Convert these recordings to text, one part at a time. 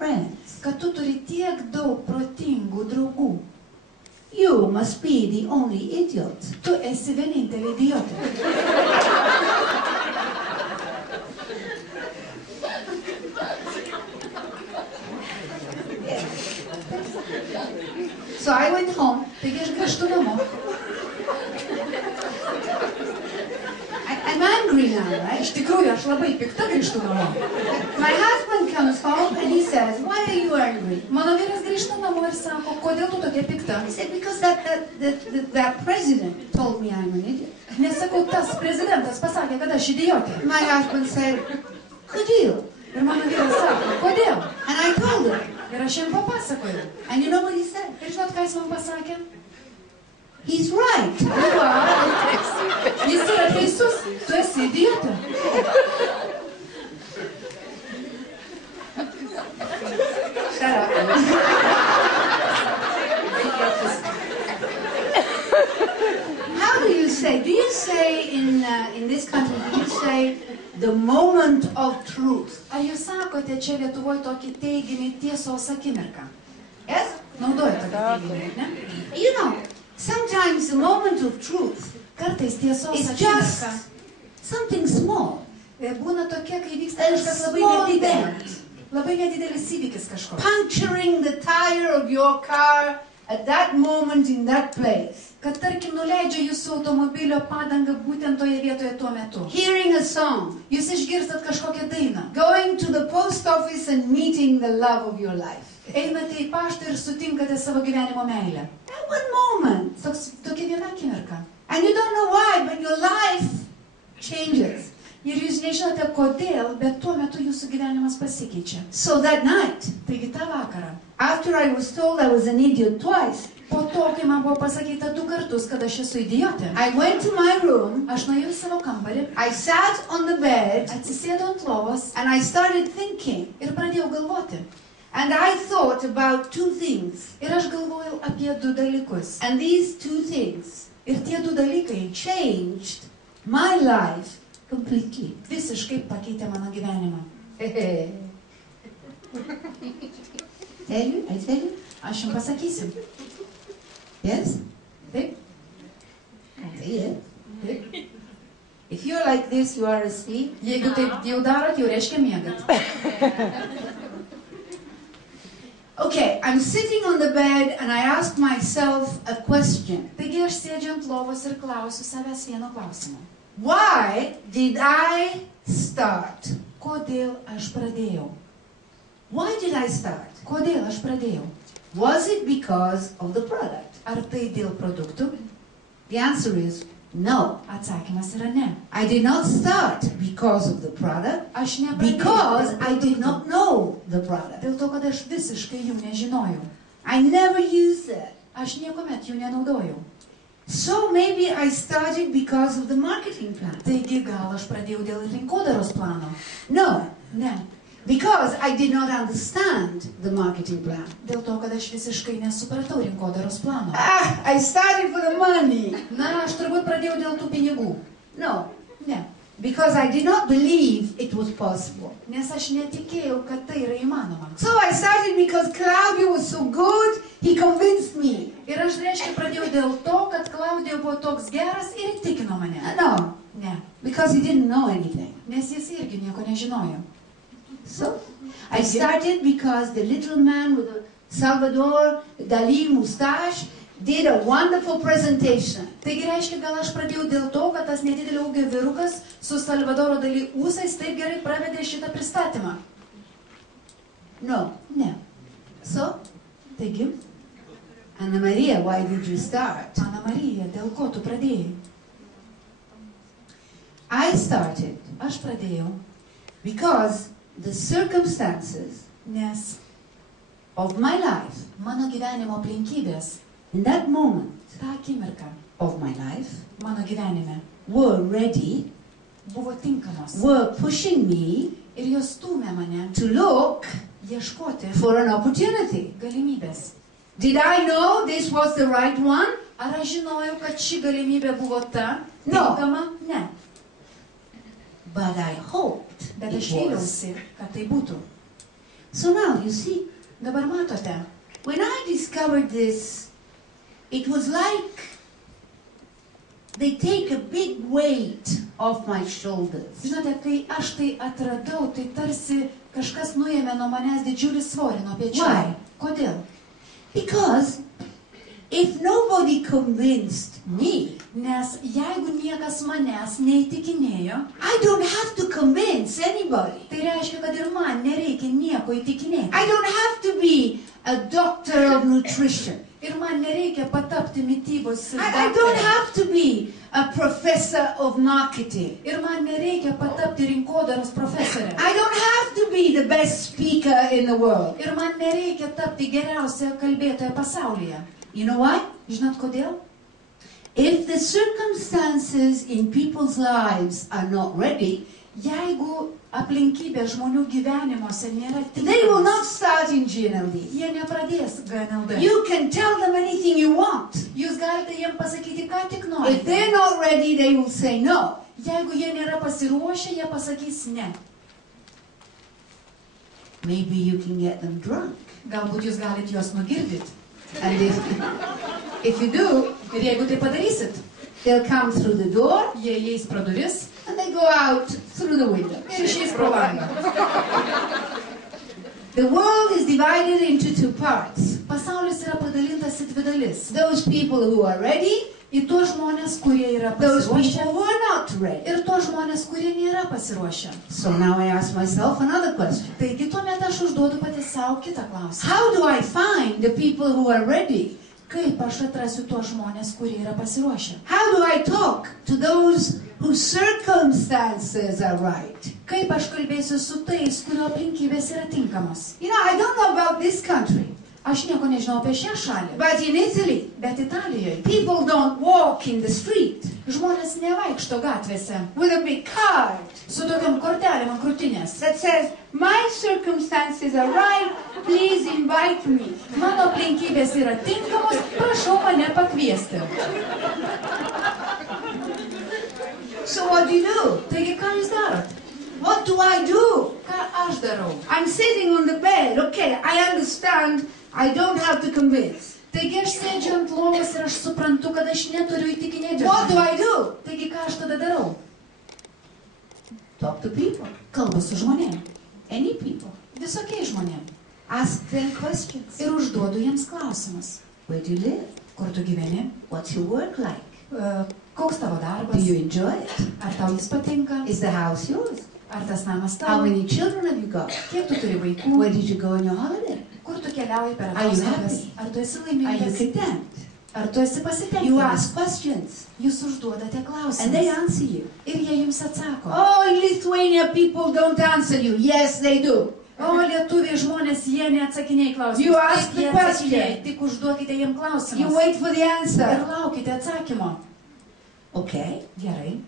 friends. Kad tu turi tiek daug protingų draugų. You must be the only idiot. Tu esi vienintelė idiotė. So I went home. Taigi aš grįžtu namo. I'm angry now, right? Iš tikrųjų, aš labai pikta grįžtu namo. My husband comes home and he says, "Why are you angry?" Mano vyras grįžta namo ir sako, kodėl tu tokia pikta? I said, "Because that president told me I'm an idiot." Nes sakau, tas prezidentas pasakė, kad aš idiotė. My husband said, "Could you?" Ir mano vyras sako, kodėl? And I told him. Ir aš jam papasakojau. And you know what he said? Ir žinot, ką jis man pasakė? He's right. Jis yra teisus, tu esi idiotė. Shut up. How do you say? Do you say in this country? Do you say the moment of truth? Ar jūs sakote čia Lietuvoje tokį teiginį tiesos akimirką? Yes. Naudojate tokį teiginį, ne? You know, sometimes the moment of truth Kartais tiesos is just akimirka something small. būna tokia, kai vyksta A kažkas labai small nedidelis. event. Labai nedidelis įvykis kažkoks. Puncturing the tire of your car at that moment in that place. Kad tarkim nuleidžia jūsų automobilio padangą būtent toje vietoje tuo metu. Hearing a song. Jūs išgirstat kažkokią dainą. Going to the post office and meeting the love of your life. Einate į paštą ir sutinkate savo gyvenimo meilę. At one moment. Tokia viena akimirka. And you don't know why, but your life changes. Ir jūs nežinote kodėl, bet tuo metu jūsų gyvenimas pasikeičia. So that night, Taigi tą vakarą, after I was told I was an idiot twice, po to, kai man buvo pasakyta 2 kartus, kad aš esu idiotė, I went to my room, aš nuėjau į savo kambarį, I sat on the bed, atsisėdau ant lovos and I started thinking. ir pradėjau galvoti. And I thought about 2 things. Ir aš galvojau apie 2 dalykus. And these 2 things Ir tie 2 dalykai changed my life completely. visiškai pakeitė mano gyvenimą. Tell you? I tell you? Aš jums pasakysiu. Yes? Taip? Yeah. Taip. If you're like this, you are asleep. Jeigu taip jau darot, jau reiškia miegat. Okay, I'm sitting on the bed and I ask myself a question. Taigi aš sėdžiu ant lovos ir klausiu savęs vieno klausimo. Why did I start? Kodėl aš pradėjau? Why did I start? Kodėl aš pradėjau? Was it because of the product? Ar tai dėl produktų? The answer is no. Atsakymas yra ne. I did not start because of the product, Aš nepradėjau. because dėl I did produktų. not know the product. Dėl to, kad aš visiškai jų nežinojau. I never used it. Aš niekuomet jų nenaudojau. So maybe I started because of the marketing plan. Taigi gal aš pradėjau dėl rinkodaros plano? No, Ne. because I did not understand the marketing plan. Dėl to, kad aš visiškai nesupratau rinkodaros plano. I started for the money. Na, aš turbūt pradėjau dėl tų pinigų. No, Ne. because I did not believe it was possible. Nes aš netikėjau, kad tai yra įmanoma. So I started because Claudio was so good, he convinced me. Ir aš, reiškia, pradėjau dėl to, kad Klaudijo buvo toks geras ir įtikino mane. No, Ne. because he didn't know anything. Nes jis irgi nieko nežinojo. So I started because the little man with the Salvador Dali mustache did a wonderful presentation. Taigi, reiškia, gal aš pradėjau dėl to, kad tas nedidelio ūgio vyrukas su Salvadoro Dali ūsais taip gerai pravedė šitą pristatymą. No. Ne. So, Taigi, Anna Maria, why did you start? Ana Marija, dėl ko tu pradėjai? I started Aš pradėjau, because the circumstances nes of my life, mano gyvenimo aplinkybės, in that moment tą akimirką of my life, mano gyvenime were ready, buvo tinkamos. were pushing me Ir jos stūmė mane to look ieškoti for an opportunity. galimybės. Did I know this was the right one? Ar aš žinojau, kad ši galimybė buvo ta No. tinkama? Ne. But I hoped Bet it aš was. viliausi, kad tai būtų. So now, you see, Dabar matote, when I discovered this, it was like they take a big weight off my shoulders. žinote, kai aš tai atradau, tai tarsi kažkas nuėmė nuo manęs didžiulį svorį nuo pečių. Why? Kodėl? Because if nobody convinced me, Nes jeigu niekas manęs neįtikinėjo, I don't have to convince anybody. tai reiškia, kad ir man nereikia nieko įtikinėti. I don't have to be a doctor of nutrition. Ir man nereikia patapti mytybos I don't daktare. have to be a professor of marketing. Ir man nereikia patapti rinkodaros profesorė. I don't have to be the best speaker in the world. Ir man nereikia tapti geriausia kalbėtoja pasaulyje. You know why? Žinot kodėl? If the circumstances in people's lives are not ready, Jeigu aplinkybė žmonių gyvenimuose nėra they will tinkamos, not start in GNLD. jie nepradės GNLD. You can tell them anything you want. Jūs galite jiem pasakyti, ką tik If norite. they're not ready, they will say no. Jeigu jie nėra pasiruošę, jie pasakys ne. Maybe you can get them drunk. Galbūt jūs galite juos nugirdyti. And if you do, Ir jeigu tai padarysit, they'll come through the door jie įeis pro duris and they go out through the window. ir išeis pro langą. The world is divided into two parts. Pasaulis yra padalintas į dvi dalis. Those people who are ready, Į tuos žmonės, kurie yra those pasiruošę, people who are not ready. ir tuos žmonės, kurie nėra pasiruošę. So now I ask myself another question. Taigi tuomet aš užduodu pati savo kitą klausimą. How do I find the people who are ready? Kaip aš atrasiu tuos žmonės, kurie yra pasiruošę? How do I talk to those whose circumstances are right? Kaip aš kalbėsiu su tais, kurio aplinkybės yra tinkamos? You know, I don't know about this country, Aš nieko nežinau apie šią šalį, but in Italy, bet Italijoje people don't walk in the street žmonės nevaikšto gatvėse with a big card su tokiam kortelėm ant krūtinės. that says, my circumstances are right, please invite me. Mano aplinkybės yra tinkamos, prašau mane pakviesti. So what do you do? Taigi ką jūs darot? What do I do? Ką aš darau? I'm sitting on the bed. Okay, I understand. I don't have to convince. Taigi aš sėdžiu ant lovos ir aš suprantu, kad aš neturiu įtikinėti. What do žmones. I do? Taigi ką aš tada darau? Talk to people. Kalbu su žmonėm. Any people. Visokiais žmonėm. Ask them questions. Ir užduodu jiems klausimus. Where do you live? Kur tu gyveni? What's your work like? Koks tavo Do darbas? you enjoy it? Ar tau jis patinka? Is the house yours? Ar tas namas How tavo? many children have you got? Kiek tu turi vaikų? Where did you go on your holiday? Kur tu keliauji per Are you atostogas? happy? Ar tu esi Are you laimingas? content? Ar tu esi You pasitenkinęs? ask questions Jūs užduodate and they klausimus. answer you. Ir jie jums atsako. Oh, in Lithuania people don't answer you. Yes, they do. O lietuviai žmonės, jie neatsakinėja į klausimus. You ask Taip, the jie question. atsakinėja, tik užduokite jiem You klausimus. wait for the Ir answer. laukite atsakymo. Okay, Gerai.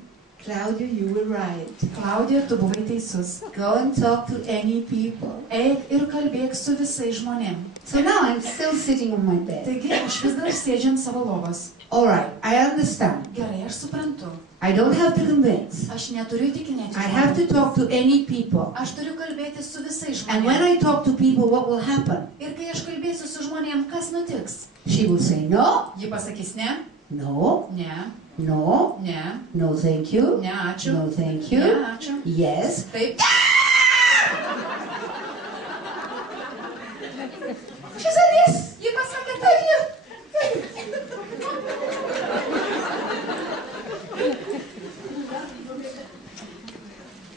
Claudia, you were right. Klaudija, tu buvai teisus. Go and talk to any people. Eik ir kalbėk su visais žmonėm. So now I'm still sitting on my bed. Taigi, aš vis dar sėdžiu ant savo lovos. All right, I understand. Gerai, aš suprantu. I don't have to convince. Aš neturiu įtikinėti. I have to talk to any people. Aš turiu kalbėti su visais And when žmonėm. I talk to people, what will happen? Ir kai aš kalbėsiu su žmonėm, kas nutiks? She will say no, Ji pasakys ne, no, ne, no, ne, no thank you, ne, ačiū. no thank Ne, you, ačiū. yes. Taip. She said yes. Ji pasakė taip.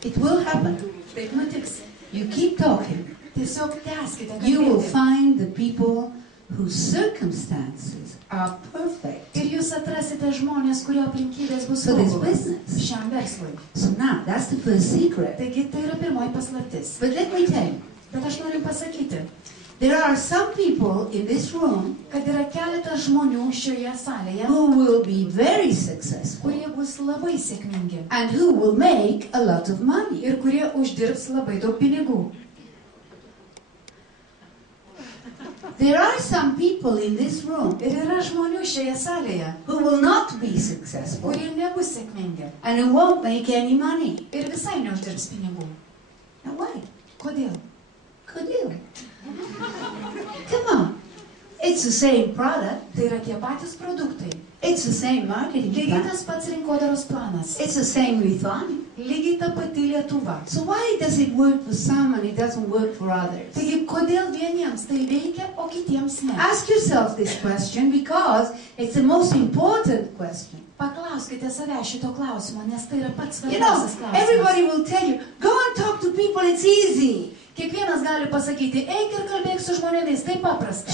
It will happen. Taip nutiks. You keep talking. Tiesiog tęskite You will kalbėti. find the people whose circumstances are perfect. Ir jūs atrasite žmonės, kurio aplinkybės bus For this tobulos business. šiam verslui. So now, that's the first secret. Taigi tai yra pirmoji paslaptis. But let me tell you, Bet aš noriu pasakyti, there are some people in this room kad yra keletas žmonių šioje salėje, who will be very successful kurie bus labai sėkmingi and who will make a lot of money. ir kurie uždirbs labai daug pinigų. There are some people in this room Ir yra žmonių šioje salėje, who will not be successful kurie nebus sėkmingi and who won't make any money. ir visai neuždirbs pinigų. Now why? Kodėl? Kodėl? It's the same product. Tai yra tie patys produktai. It's the same marketing Lygiai plan. tas pats rinkodaros planas. It's the same Lithuania. Lygiai ta pati Lietuva. So why does it work for some and it doesn't work for others? Taigi, kodėl vieniems tai veikia, o kitiems ne? Ask yourself this question because it's the most important question. Paklauskite save šito klausimo, nes tai yra pats You know, svarbiausias klausimas. everybody will tell you, go and talk to people, it's easy. Kiekvienas gali pasakyti, eik ir kalbėk su žmonėmis, tai paprasta.